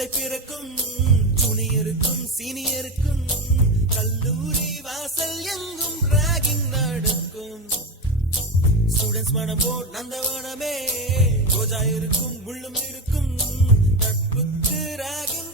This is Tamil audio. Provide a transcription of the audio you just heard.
பிள்ளை பிறக்கும் ஜூனியருக்கும் சீனியருக்கும் கல்லூரி வாசல் எங்கும் ராகிங் நடக்கும். ஸ்டூடெண்ட்ஸ் மனம் போட் நந்தவனமே ரோஜா இருக்கும் முள்ளும் இருக்கும் நட்புக்கு ராகிங்